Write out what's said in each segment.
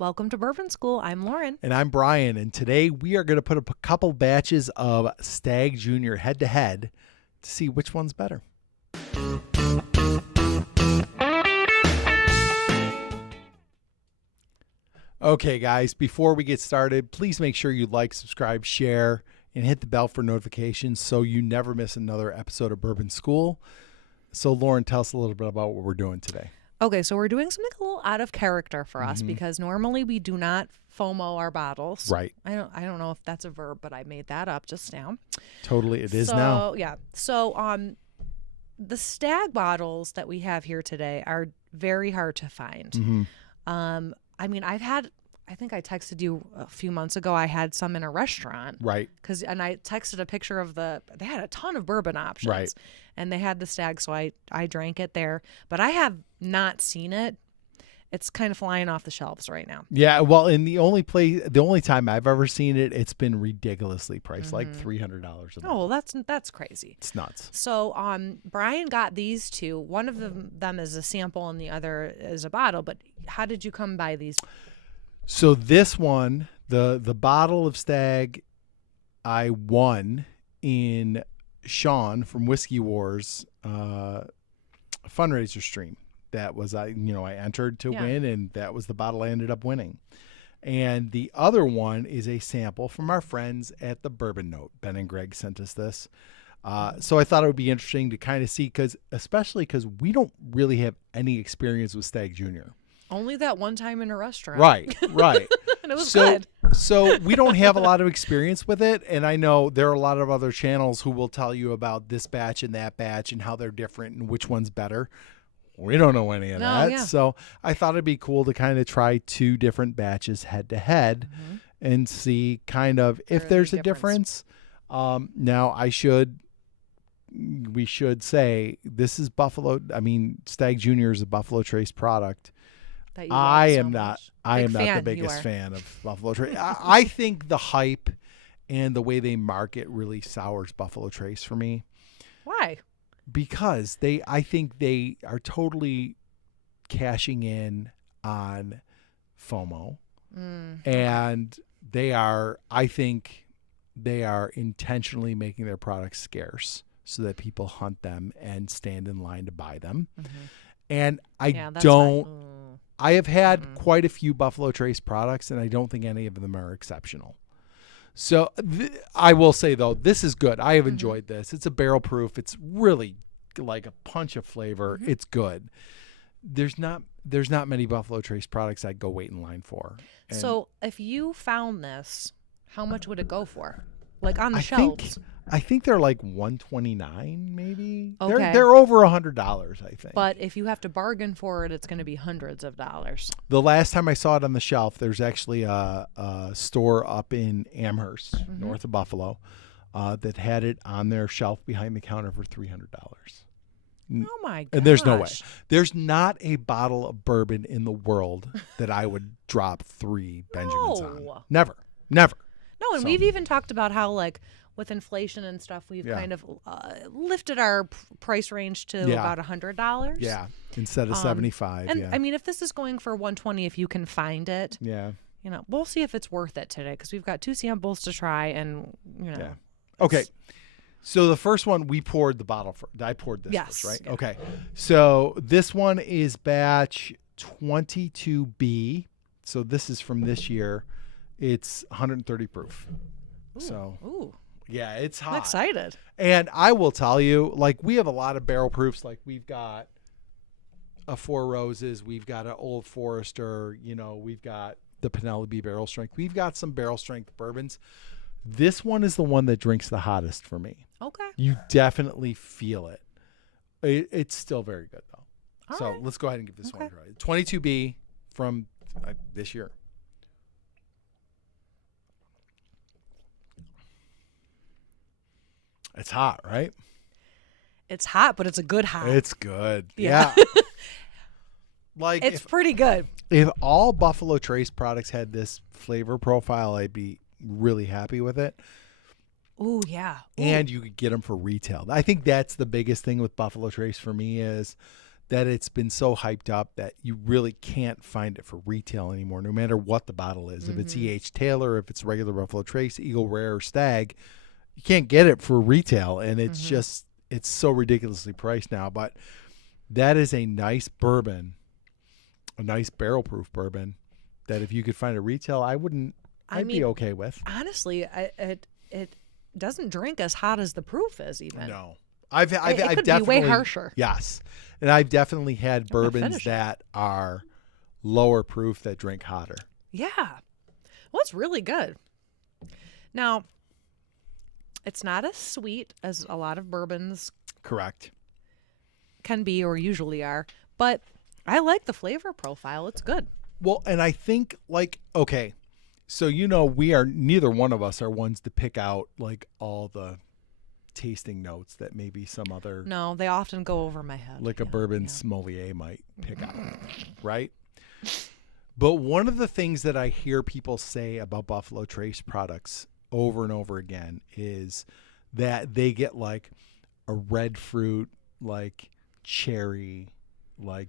Welcome to Bourbon School. I'm Lauren. And I'm Brian. And today we are going to put up a couple batches of Stagg Junior head to head to see which one's better. Okay, guys, before we get started, please make sure you like, subscribe, share, and hit the bell for notifications so you never miss another episode of Bourbon School. So, Lauren, tell us a little bit about what we're doing today. Okay, so we're doing something a little out of character for us because normally we do not FOMO our bottles. Right. I don't know if that's a verb, but I made that up just now. Totally, it is now. Yeah. So the Stagg bottles that we have here today are very hard to find. I mean, I think I texted you a few months ago. I had some in a restaurant. Right. And I texted a picture of they had a ton of bourbon options. Right. And they had the Stagg, so I drank it there. But I have not seen it. It's kind of flying off the shelves right now. Yeah, well, in the only time I've ever seen it, it's been ridiculously priced, like $300 a bottle. Oh, well, that's crazy. It's nuts. So, Brian got these two. One of them is a sample, and the other is a bottle. But how did you come by these? So this one, the bottle of Stagg, I won in Sean from Whiskey Wars fundraiser stream. That was I entered to win, and that was the bottle I ended up winning. And the other one is a sample from our friends at the Bourbon Note. Ben and Greg sent us this. So I thought it would be interesting to kind of see, especially because we don't really have any experience with Stagg Jr. Only that one time in a restaurant. Right. And it was good. So we don't have a lot of experience with it. And I know there are a lot of other channels who will tell you about this batch and that batch and how they're different and which one's better. We don't know any of that. Yeah. So I thought it'd be cool to kind of try two different batches head to head and see kind of if there's a difference. Now we should say this is Stagg Junior is a Buffalo Trace product. I am not the biggest fan of Buffalo Trace. I think the hype and the way they market really sours Buffalo Trace for me. Why? Because I think they are totally cashing in on FOMO, and I think they are intentionally making their products scarce so that people hunt them and stand in line to buy them. And I have had quite a few Buffalo Trace products, and I don't think any of them are exceptional. So I will say, though, this is good. I have enjoyed this. It's a barrel proof. It's really like a punch of flavor. It's good. There's not many Buffalo Trace products I'd go wait in line for. And so if you found this, how much would it go for? Like on the shelves? I think they're like $129 maybe. Okay. They're over $100, I think. But if you have to bargain for it, it's going to be hundreds of dollars. The last time I saw it on the shelf, there's actually a store up in Amherst, north of Buffalo, that had it on their shelf behind the counter for $300. Oh my gosh. And there's no way. There's not a bottle of bourbon in the world that I would drop $3 Benjamins on. Never. No, and we've even talked about how, like, with inflation and stuff, we've kind of lifted our price range to about $100. Yeah, instead of $75. And I mean, if this is going for $120, if you can find it, we'll see if it's worth it today because we've got two samples to try, and Yeah. Okay. So the first one we poured the bottle for. I poured this first, right? Yeah. Okay. So this one is batch 22B. So this is from this year. It's 130 proof. Ooh. Yeah, it's hot. I'm excited. And I will tell you, like, we have a lot of barrel proofs. Like, we've got a Four Roses. We've got an Old Forester. We've got the Penelope barrel strength. We've got some barrel strength bourbons. This one is the one that drinks the hottest for me. Okay. You definitely feel it. It's still very good, though. All right. Let's go ahead and give this one a try. 22B from this year. It's hot, right? It's hot, but it's a good hot. It's good. Yeah. Like it's pretty good. If all Buffalo Trace products had this flavor profile, I'd be really happy with it. Ooh, yeah. Ooh. And you could get them for retail. I think that's the biggest thing with Buffalo Trace for me is that it's been so hyped up that you really can't find it for retail anymore, no matter what the bottle is. If it's E.H. Taylor, if it's regular Buffalo Trace, Eagle Rare, or Stagg, you can't get it for retail, and it's just, it's so ridiculously priced now. But that is a nice bourbon, a nice barrel proof bourbon that if you could find a retail, I'd be okay with. Honestly, it doesn't drink as hot as the proof is even. No. I've It could definitely be way harsher. Yes. And I've definitely had bourbons that are lower proof that drink hotter. Yeah. Well, it's really good. Now, it's not as sweet as a lot of bourbons Correct. can be or usually are, but I like the flavor profile. It's good. Well, and I think okay, so neither one of us are ones to pick out all the tasting notes that maybe some other No, they often go over my head. a bourbon sommelier might pick out, right? But one of the things that I hear people say about Buffalo Trace products over and over again is that they get a red fruit, cherry,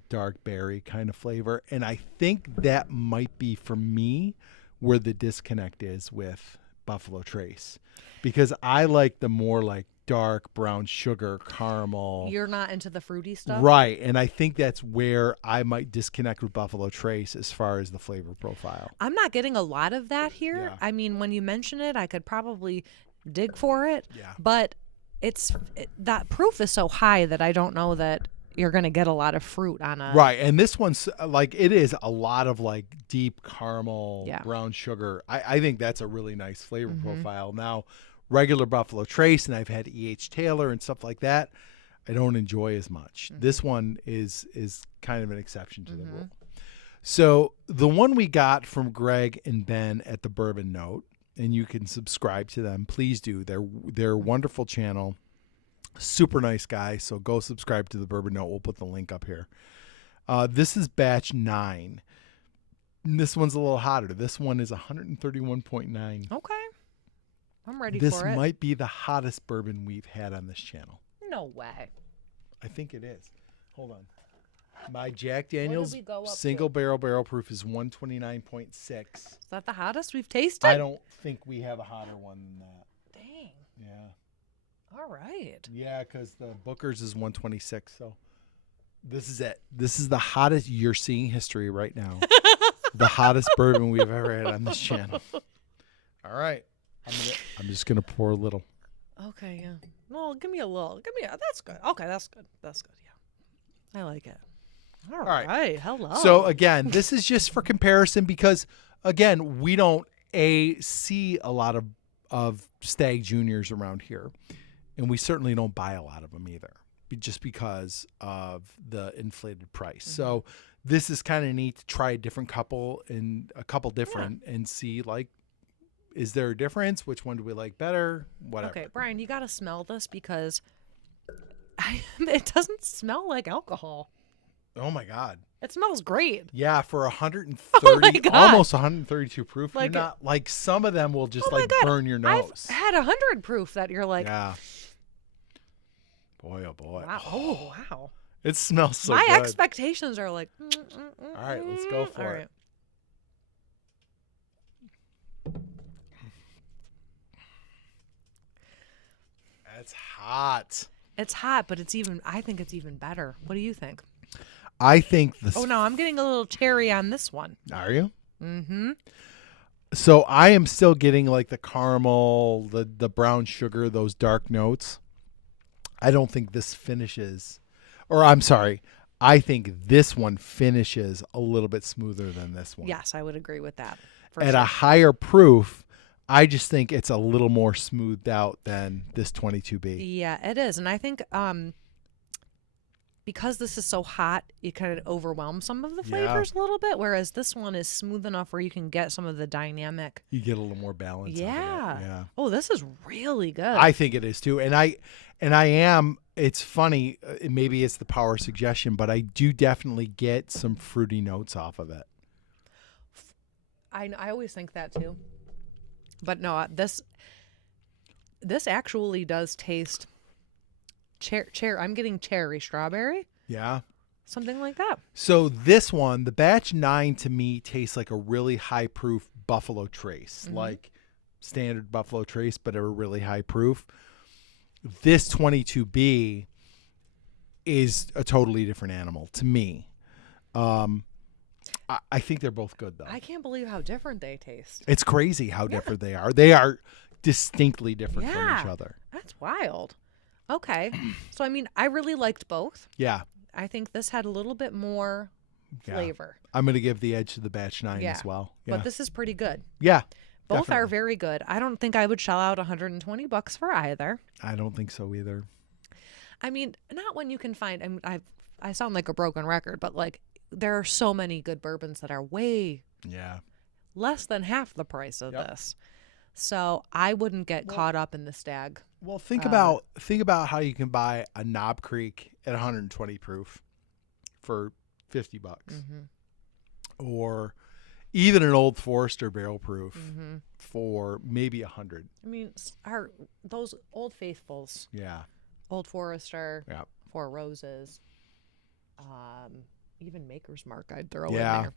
dark berry kind of flavor. And I think that might be, for me, where the disconnect is with Buffalo Trace, because I like the more dark brown sugar caramel. You're not into the fruity stuff? Right. And I think that's where I might disconnect with Buffalo Trace as far as the flavor profile. I'm not getting a lot of that here. Yeah. I mean, when you mention it, I could probably dig for it. Yeah. But that proof is so high that I don't know that you're going to get a lot of fruit on a... Right. And this one's it is a lot of deep caramel, brown sugar. I think that's a really nice flavor profile. Now, regular Buffalo Trace, and I've had E.H. Taylor and stuff like that, I don't enjoy as much. This one is kind of an exception to the rule. So the one we got from Greg and Ben at the Bourbon Note, and you can subscribe to them, please do. They're a wonderful channel, super nice guy. So go subscribe to the Bourbon Note. We'll put the link up here. This is batch 9. And this one's a little hotter. This one is 131.9. Okay. I'm ready This for it. might be the hottest bourbon we've had on this channel. No way. I think it is. Hold on. My Jack Daniel's we go up single barrel proof is 129.6. Is that the hottest we've tasted? I don't think we have a hotter one than that. Dang. Yeah. All right. Yeah, because the Booker's is 126. So this is it. This is the hottest. You're seeing history right now. The hottest bourbon we've ever had on this channel. All right. I'm just gonna pour a little. Okay, yeah. Well, give me a little. That's good. Okay, that's good. That's good. Yeah, I like it. All right. Hello. So again, this is just for comparison because again, we don't see a lot of Stagg Juniors around here, and we certainly don't buy a lot of them either, just because of the inflated price. So this is kind of neat to try a different couple and a couple different and see is there a difference? Which one do we like better? Whatever. Okay, Brian, you got to smell this because it doesn't smell like alcohol. Oh my God. It smells great. Yeah, for 130, Oh my God. almost 132 proof. Like you're not some of them will just Oh my God. burn your nose. I've had 100 proof that you're like, Yeah. Boy, oh boy. wow. Oh, wow. It smells so My good. expectations are like, All right, let's go for all it. right. That's hot. It's hot, but I think it's even better. What do you think? I think this. Oh, no, I'm getting a little cherry on this one. Are you? Mm-hmm. So I am still getting the caramel, the brown sugar, those dark notes. I don't think this finishes, or I'm sorry, I think this one finishes a little bit smoother than this one. Yes, I would agree with that. At a higher proof, I just think it's a little more smoothed out than this 22B. Yeah, it is. And I think because this is so hot, it kind of overwhelms some of the flavors a little bit, whereas this one is smooth enough where you can get some of the dynamic. You get a little more balance. Yeah. Yeah. Oh, this is really good. I think it is too. And I am, it's funny, maybe it's the power of suggestion, but I do definitely get some fruity notes off of it. I always think that too. But no, this actually does taste I'm getting cherry strawberry. Yeah. something like that. So this one, the batch 9 to me tastes like a really high proof Buffalo Trace, like standard Buffalo Trace, but a really high proof. This 22B is a totally different animal to me. I think they're both good though. I can't believe how different they taste. It's crazy how different they are. They are distinctly different from each other. That's wild. Okay. So, I mean, I really liked both. Yeah. I think this had a little bit more flavor. I'm going to give the edge to the batch 9 as well. Yeah. But this is pretty good. Yeah. Both definitely are very good. I don't think I would shell out $120 for either. I don't think so either. I mean, not when you can find, I mean, I sound like a broken record, but like there are so many good bourbons that are way less than half the price of this. So I wouldn't get caught up in the Stagg. Well, think about how you can buy a Knob Creek at 120 proof for $50, or even an Old Forester barrel proof for maybe $100. I mean, those Old Faithfuls? Yeah. Old Forester. Yeah. Four Roses. Even Maker's Mark I'd throw in there.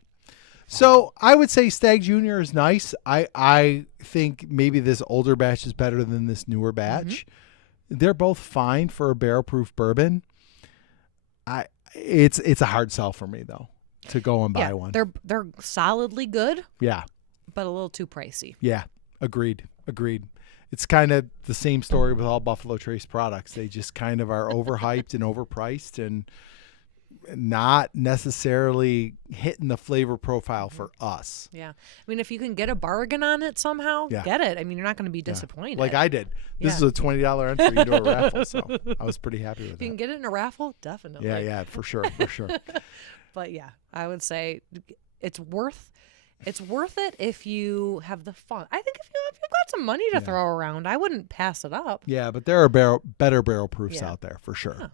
So I would say Stagg Jr. is nice. I think maybe this older batch is better than this newer batch. They're both fine for a barrel proof bourbon. It's a hard sell for me though to go and buy one. They're solidly good. Yeah. But a little too pricey. Yeah. Agreed. It's kind of the same story with all Buffalo Trace products. They just kind of are overhyped and overpriced and not necessarily hitting the flavor profile for us. Yeah. I mean, if you can get a bargain on it somehow, get it. I mean, you're not going to be disappointed. Like I did. This is a $20 entry into a raffle, so I was pretty happy with If you can get it in a raffle, definitely. Yeah, for sure. But yeah, I would say it's worth it if you have the fun. I think if you've got some money to throw around, I wouldn't pass it up. Yeah, but there are better barrel proofs out there for sure. Yeah.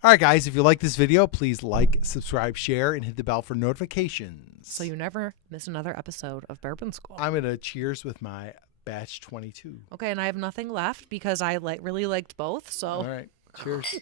All right, guys, if you like this video, please like, subscribe, share, and hit the bell for notifications. So you never miss another episode of Bourbon School. I'm going to cheers with my batch 22. Okay, and I have nothing left because I really liked both. So. All right, cheers.